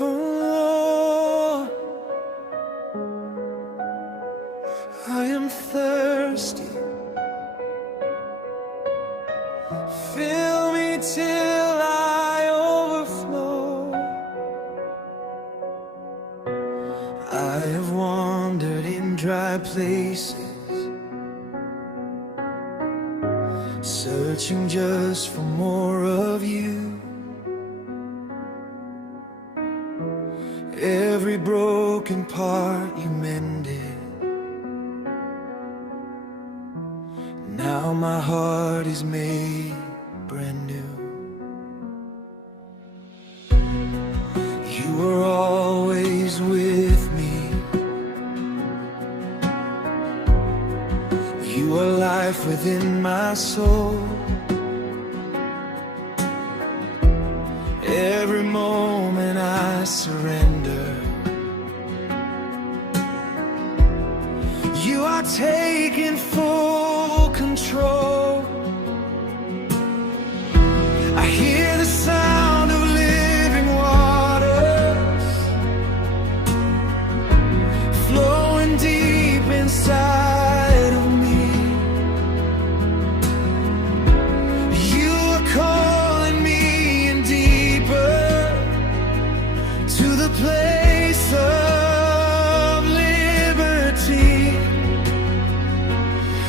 Oh, I am thirsty. Fill me till I overflow. I have wandered in dry places, searching just for more of you. Every broken part you mended. Now my heart is made brand new. You were always with me. You are life within my soul. Every moment I surrender. You are taking full control. I hear the sound of living waters flowing deep inside of me. You are calling me in deeper to the place of liberty.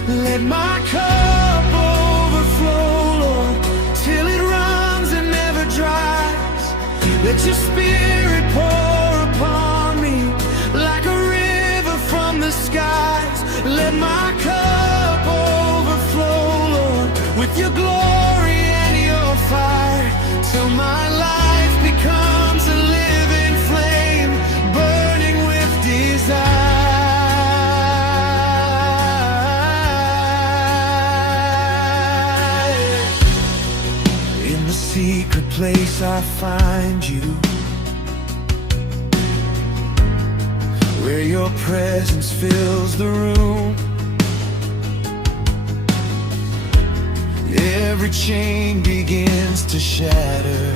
Let my cup overflow, Lord, till it runs and never dries. Let your spirit pour upon me like a river from the skies. Let my cup overflow, Lord, with your glory and your fire, till my life becomes a living flame, burning with desire. In the secret place I find you, where your presence fills the room. Every chain begins to shatter.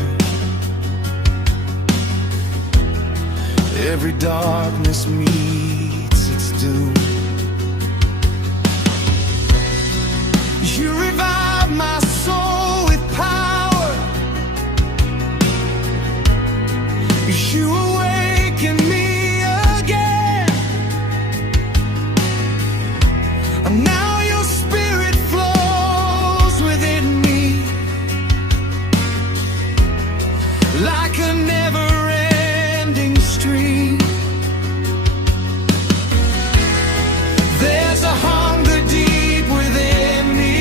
Every darkness meets its doom. You revive my soul with power. You awaken me again. And now your spirit flows within me like a never-ending stream. There's a hunger deep within me.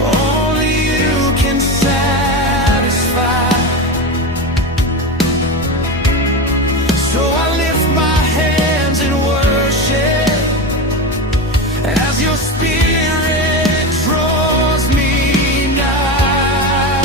Only you can satisfy. So I lift my hands in worship as your spirit draws me nigh.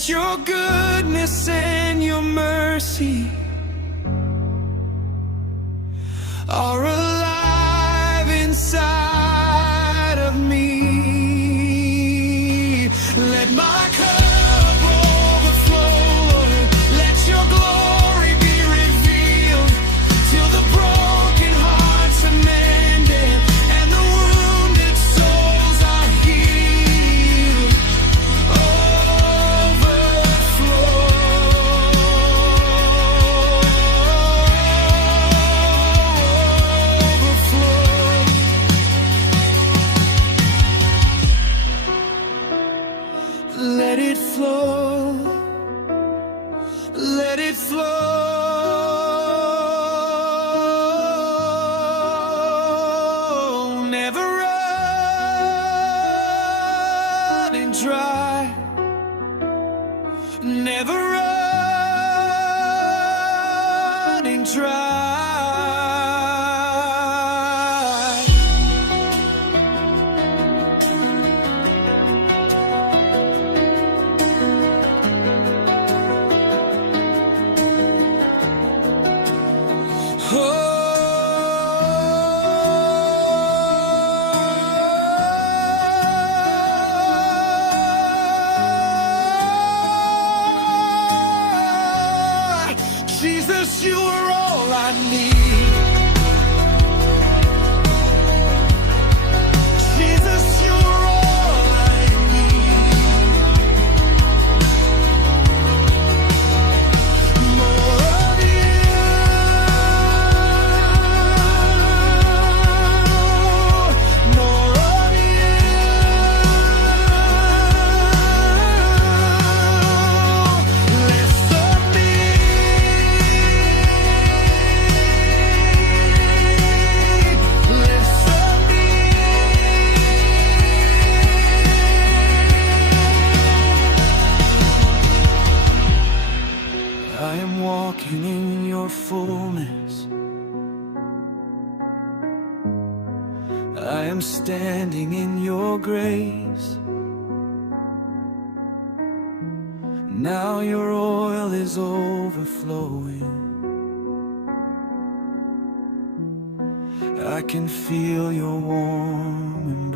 Let your goodness and your mercy are alive inside of me. Let my cup overflow, Lord. Let your glory be revealed till the broken hearts are mended and the wounded souls are healed. Let it flow, let it flow, never running dry, never running dry. Jesus, you are all I need. Jesus, you are all I need. More of you, more of you. Less of me, less of me. I am walking in your fullness. I am standing in your grace. Now your oil is overflowing. I can feel your warm embrace.